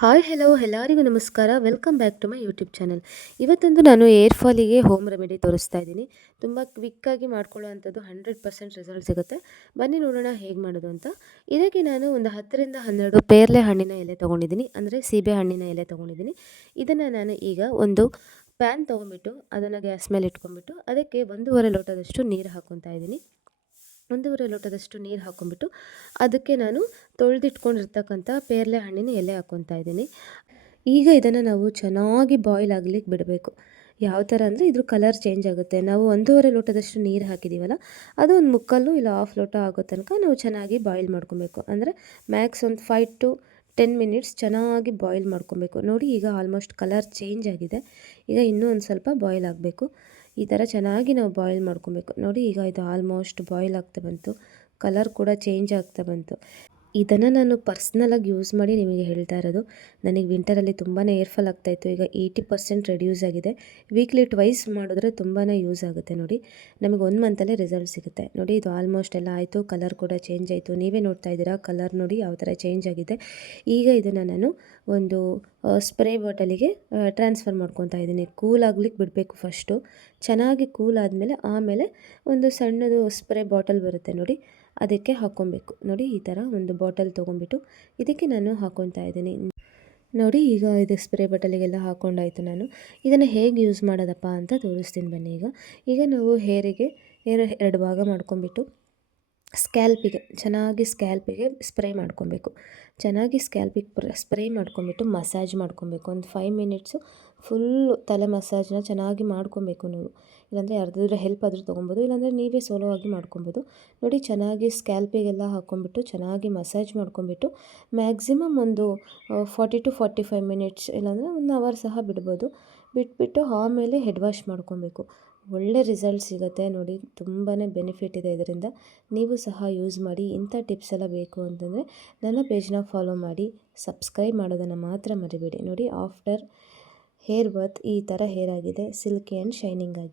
Hi hello ಎಲ್ಲರಿಗೂ ನಮಸ್ಕಾರ. Welcome back to my YouTube channel ಇವತ್ತೊಂದು ನಾನು ಏರ್ ಫಾಲಿಗೆ ಹೋಮ್ ರೆಮಿಡಿ ತೋರಿಸ್ತಾ ಇದ್ದೀನಿ. ತುಂಬ ಕ್ವಿಕ್ಕಾಗಿ ಮಾಡ್ಕೊಳ್ಳೋವಂಥದ್ದು ಹಂಡ್ರೆಡ್ ಪರ್ಸೆಂಟ್ ರಿಸಲ್ಟ್ ಸಿಗುತ್ತೆ. ಬನ್ನಿ ನೋಡೋಣ ಹೇಗೆ ಮಾಡೋದು ಅಂತ. ಇದಕ್ಕೆ ನಾನು ಒಂದು ಹತ್ತರಿಂದ ಹನ್ನೆರಡು ಪೇರ್ಲೆ ಹಣ್ಣಿನ ಎಲೆ ತೊಗೊಂಡಿದ್ದೀನಿ. ಅಂದರೆ ಸೀಬೆ ಹಣ್ಣಿನ ಎಲೆ ತೊಗೊಂಡಿದ್ದೀನಿ. ಇದನ್ನು ನಾನು ಈಗ ಒಂದು ಪ್ಯಾನ್ ತೊಗೊಂಬಿಟ್ಟು ಅದನ್ನು ಗ್ಯಾಸ್ ಮೇಲೆ ಇಟ್ಕೊಂಬಿಟ್ಟು ಅದಕ್ಕೆ ಒಂದೂವರೆ ಲೋಟದಷ್ಟು ನೀರು ಹಾಕ್ಕೊತಾ ಇದ್ದೀನಿ. ಒಂದೂವರೆ ಲೋಟದಷ್ಟು ನೀರು ಹಾಕ್ಕೊಂಬಿಟ್ಟು ಅದಕ್ಕೆ ನಾನು ತೊಳೆದಿಟ್ಕೊಂಡಿರ್ತಕ್ಕಂಥ ಪೇರಲೆ ಹಣ್ಣಿನ ಎಲೆ ಹಾಕ್ಕೊತಾ ಇದ್ದೀನಿ. ಈಗ ಇದನ್ನು ನಾವು ಚೆನ್ನಾಗಿ ಬಾಯ್ಲ್ ಆಗಲಿಕ್ಕೆ ಬಿಡಬೇಕು. ಯಾವ ಥರ ಅಂದರೆ ಇದ್ರ ಕಲರ್ ಚೇಂಜ್ ಆಗುತ್ತೆ. ನಾವು ಒಂದೂವರೆ ಲೋಟದಷ್ಟು ನೀರು ಹಾಕಿದ್ದೀವಲ್ಲ ಅದು ಒಂದು ಮುಕ್ಕಲ್ಲು ಇಲ್ಲ ಹಾಫ್ ಲೋಟ ಆಗೋ ತನಕ ನಾವು ಚೆನ್ನಾಗಿ ಬಾಯ್ಲ್ ಮಾಡ್ಕೊಬೇಕು. ಅಂದರೆ ಮ್ಯಾಕ್ಸ್ ಒಂದು ಫೈವ್ ಟು ಟೆನ್ ಮಿನಿಟ್ಸ್ ಚೆನ್ನಾಗಿ ಬಾಯ್ಲ್ ಮಾಡ್ಕೊಬೇಕು. ನೋಡಿ ಈಗ ಆಲ್ಮೋಸ್ಟ್ ಕಲರ್ ಚೇಂಜ್ ಆಗಿದೆ. ಈಗ ಇನ್ನೂ ಒಂದು ಸ್ವಲ್ಪ ಬಾಯ್ಲ್ ಆಗಬೇಕು. ಈ ಥರ ಚೆನ್ನಾಗಿ ನಾವು ಬಾಯ್ಲ್ ಮಾಡ್ಕೊಬೇಕು. ನೋಡಿ ಈಗ ಇದು ಆಲ್ಮೋಸ್ಟ್ ಬಾಯ್ಲ್ ಆಗ್ತಾ ಬಂತು. ಕಲರ್ ಕೂಡ ಚೇಂಜ್ ಆಗ್ತಾ ಬಂತು. ಇದನ್ನು ನಾನು ಪರ್ಸ್ನಲಾಗಿ ಯೂಸ್ ಮಾಡಿ ನಿಮಗೆ ಹೇಳ್ತಾ ಇರೋದು. ನನಗೆ ವಿಂಟರಲ್ಲಿ ತುಂಬಾ ಏರ್ಫಾಲ್ ಆಗ್ತಾಯಿತ್ತು ಈಗ ಏಯ್ಟಿ ಪರ್ಸೆಂಟ್ ರೆಡ್ಯೂಸ್ ಆಗಿದೆ. ವೀಕ್ಲಿ ಟ್ವೈಸ್ ಮಾಡಿದ್ರೆ ತುಂಬಾ ಯೂಸ್ ಆಗುತ್ತೆ ನೋಡಿ. ನಮಗೆ ಒಂದು ಮಂತಲ್ಲೇ ರಿಸಲ್ಟ್ ಸಿಗುತ್ತೆ. ನೋಡಿ, ಇದು ಆಲ್ಮೋಸ್ಟ್ ಎಲ್ಲ ಆಯಿತು. ಕಲರ್ ಕೂಡ ಚೇಂಜ್ ಆಯಿತು. ನೀವೇ ನೋಡ್ತಾ ಇದ್ದೀರಾ? ಕಲರ್ ನೋಡಿ ಯಾವ ಥರ ಚೇಂಜ್ ಆಗಿದೆ. ಈಗ ಇದನ್ನು ನಾನು ಒಂದು ಸ್ಪ್ರೇ ಬಾಟಲಿಗೆ ಟ್ರಾನ್ಸ್ಫರ್ ಮಾಡ್ಕೊತಾ ಇದ್ದೀನಿ. ಕೂಲ್ ಆಗ್ಲಿಕ್ಕೆ ಬಿಡಬೇಕು ಫಸ್ಟು ಚೆನ್ನಾಗಿ ಕೂಲ್ ಆದಮೇಲೆ ಆಮೇಲೆ ಒಂದು ಸಣ್ಣದು ಸ್ಪ್ರೇ ಬಾಟಲ್ ಬರುತ್ತೆ ನೋಡಿ. ಅದಕ್ಕೆ ಹಾಕ್ಕೊಬೇಕು. ನೋಡಿ, ಈ ಥರ ಒಂದು ಬಾಟಲ್ ತೊಗೊಂಬಿಟ್ಟು ಇದಕ್ಕೆ ನಾನು ಹಾಕ್ಕೊತಾ ಇದ್ದೀನಿ. ನೋಡಿ, ಈಗ ಇದು ಸ್ಪ್ರೇ ಬಾಟಲಿಗೆಲ್ಲ ಹಾಕ್ಕೊಂಡಾಯಿತು ನಾನು. ಇದನ್ನು ಹೇಗೆ ಯೂಸ್ ಮಾಡೋದಪ್ಪ ಅಂತ ತೋರಿಸ್ತೀನಿ ಬನ್ನಿ ಈಗ. ಈಗ ನಾವು ಹೇರಿಗೆ ಹೇರ್ ಎರಡು ಭಾಗ ಮಾಡ್ಕೊಂಬಿಟ್ಟು ಸ್ಕ್ಯಾಲ್ಪಿಗೆ, ಚೆನ್ನಾಗಿ ಸ್ಕ್ಯಾಲ್ಪಿಗೆ ಸ್ಪ್ರೇ ಮಾಡ್ಕೊಬೇಕು. ಚೆನ್ನಾಗಿ ಸ್ಕ್ಯಾಲ್ಪಿಗೆ ಸ್ಪ್ರೇ ಮಾಡ್ಕೊಂಬಿಟ್ಟು ಮಸಾಜ್ ಮಾಡ್ಕೊಬೇಕು. ಒಂದು ಫೈವ್ ಮಿನಿಟ್ಸು ಫುಲ್ಲು ತಲೆ ಮಸಾಜ್ನ ಚೆನ್ನಾಗಿ ಮಾಡ್ಕೊಬೇಕು ನೀವು. ಇಲ್ಲಾಂದರೆ ಯಾರ್ದಾದ್ರೂ ಹೆಲ್ಪ್ ಆದರೂ ತೊಗೊಬೋದು, ಇಲ್ಲಾಂದರೆ ನೀವೇ ಸೋಲೋ ಆಗಿ ಮಾಡ್ಕೊಬೋದು. ನೋಡಿ, ಚೆನ್ನಾಗಿ ಸ್ಕ್ಯಾಲ್ಪಿಗೆಲ್ಲ ಹಾಕ್ಕೊಂಬಿಟ್ಟು ಚೆನ್ನಾಗಿ ಮಸಾಜ್ ಮಾಡ್ಕೊಂಬಿಟ್ಟು ಮ್ಯಾಕ್ಸಿಮಮ್ ಒಂದು forty to forty five minutes ಇಲ್ಲಾಂದರೆ ಒನ್ ಅವರ್ ಸಹ ಬಿಡ್ಬೋದು. ಬಿಟ್ಬಿಟ್ಟು ಆಮೇಲೆ ಹೆಡ್ ವಾಶ್ ಮಾಡ್ಕೊಬೇಕು. ಒಳ್ಳೆ ರಿಸಲ್ಟ್ ಸಿಗುತ್ತೆ ನೋಡಿ ತುಂಬಾ ಬೆನಿಫಿಟ್ ಇದೆ ಇದರಿಂದ. ನೀವು ಸಹ ಯೂಸ್ ಮಾಡಿ, ಇಂಥ ಟಿಪ್ಸ್ ಎಲ್ಲ ಬೇಕು ಅಂತಂದರೆ ನನ್ನ ಪೇಜ್ನ ಫಾಲೋ ಮಾಡಿ ಸಬ್ಸ್ಕ್ರೈಬ್ ಮಾಡೋದನ್ನು ಮಾತ್ರ ಮರಿಬೇಡಿ. ನೋಡಿ ಆಫ್ಟರ್ ಹೇರ್ ಬರ್ತ್ ಈ ಥರ ಹೇರ್ ಆಗಿದೆ ಸಿಲ್ಕಿ ಆ್ಯಂಡ್ ಶೈನಿಂಗ್ ಆಗಿ.